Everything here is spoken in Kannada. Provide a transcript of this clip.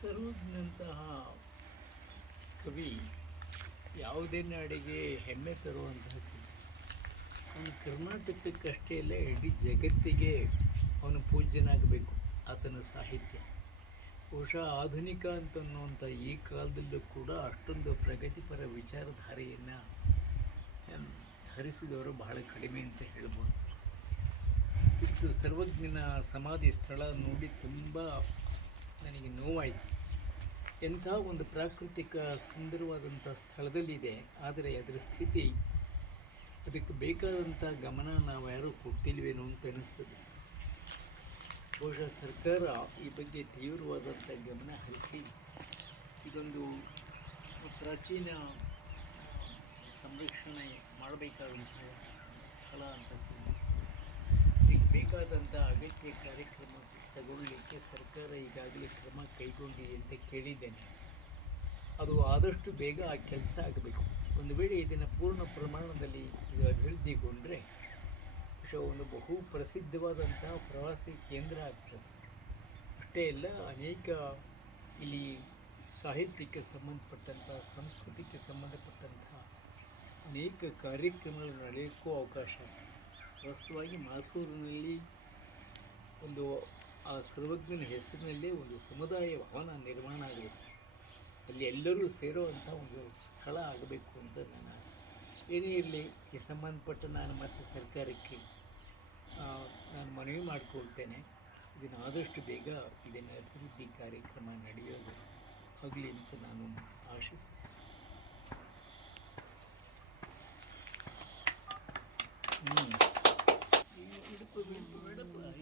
ಸರ್ವಜ್ಞಂತಹ ಕವಿ ಯಾವುದೇ ನಾಡಿಗೆ ಹೆಮ್ಮೆ ತರುವಂತಹ ಕವಿ. ಅವನು ಕರ್ನಾಟಕಕ್ಕಷ್ಟೇ ಅಲ್ಲ, ಇಡೀ ಜಗತ್ತಿಗೆ ಅವನು ಪೂಜ್ಯನಾಗಬೇಕು. ಆತನ ಸಾಹಿತ್ಯ ಬಹುಶಃ ಆಧುನಿಕ ಅಂತನ್ನುವಂಥ ಈ ಕಾಲದಲ್ಲೂ ಕೂಡ ಅಷ್ಟೊಂದು ಪ್ರಗತಿಪರ ವಿಚಾರಧಾರೆಯನ್ನು ಹರಿಸಿದವರು ಬಹಳ ಕಡಿಮೆ ಅಂತ ಹೇಳ್ಬೋದು. ಇತ್ತು ಸರ್ವಜ್ಞನ ಸಮಾಧಿ ಸ್ಥಳ ನೋಡಿ ತುಂಬ ನನಗೆ ನೋವಾಯಿತು. ಎಂಥ ಒಂದು ಪ್ರಾಕೃತಿಕ ಸುಂದರವಾದಂಥ ಸ್ಥಳದಲ್ಲಿದೆ, ಆದರೆ ಅದರ ಸ್ಥಿತಿ, ಅದಕ್ಕೆ ಬೇಕಾದಂಥ ಗಮನ ನಾವು ಯಾರೂ ಕೊಟ್ಟಿಲ್ವೇನೋ ಅಂತ ಅನ್ನಿಸ್ತದೆ. ಬಹುಶಃ ಸರ್ಕಾರ ಈ ಬಗ್ಗೆ ತೀವ್ರವಾದಂಥ ಗಮನ ಹರಿಸಿ ಇದೊಂದು ಪ್ರಾಚೀನ ಸಂರಕ್ಷಣೆ ಮಾಡಬೇಕಾದಂಥ ಸ್ಥಳ ಅಂತ ಇದಕ್ಕೆ ಬೇಕಾದಂಥ ಅಗತ್ಯ ಕ್ರಮ ತಗೊಳ್ಳಲಿಕ್ಕೆ ಸರ್ಕಾರ ಈಗಾಗಲೇ ಕ್ರಮ ಕೈಗೊಂಡಿದೆ ಅಂತ ಕೇಳಿದ್ದೇನೆ. ಅದು ಆದಷ್ಟು ಬೇಗ ಆ ಕೆಲಸ ಆಗಬೇಕು. ಒಂದು ವೇಳೆ ಇದನ್ನು ಪೂರ್ಣ ಪ್ರಮಾಣದಲ್ಲಿ ಇದು ಅಭಿವೃದ್ಧಿಗೊಂಡ್ರೆ ಒಂದು ಬಹು ಪ್ರಸಿದ್ಧವಾದಂತಹ ಪ್ರವಾಸಿ ಕೇಂದ್ರ ಆಗ್ತದೆ. ಅಷ್ಟೇ ಅಲ್ಲ, ಅನೇಕ ಇಲ್ಲಿ ಸಾಹಿತ್ಯಕ್ಕೆ ಸಂಬಂಧಪಟ್ಟಂಥ, ಸಂಸ್ಕೃತಿಗೆ ಸಂಬಂಧಪಟ್ಟಂತಹ ಅನೇಕ ಕಾರ್ಯಕ್ರಮಗಳು ನಡೆಯೋಕ್ಕೂ ಅವಕಾಶ. ವಾಸ್ತವವಾಗಿ ಮೈಸೂರಿನಲ್ಲಿ ಒಂದು ಆ ಸರ್ವಜ್ಞನ ಹೆಸರಿನಲ್ಲೇ ಒಂದು ಸಮುದಾಯ ಭವನ ನಿರ್ಮಾಣ ಆಗಬೇಕು. ಅಲ್ಲಿ ಎಲ್ಲರೂ ಸೇರುವಂಥ ಒಂದು ಸ್ಥಳ ಆಗಬೇಕು ಅಂತ ನನ್ನ ಆಸೆ. ಏನೇ ಇರಲಿ, ಈ ಸಂಬಂಧಪಟ್ಟ ನಾನು ಮತ್ತೆ ಸರ್ಕಾರಕ್ಕೆ ನಾನು ಮನವಿ ಮಾಡಿಕೊಳ್ತೇನೆ. ಇದನ್ನು ಆದಷ್ಟು ಬೇಗ ಇದನ್ನು ಅಭಿವೃದ್ಧಿ ಕಾರ್ಯಕ್ರಮ ನಡೆಯೋದು ಆಗಲಿ ಅಂತ ನಾನು ಆಶಿಸ್ತೇನೆ.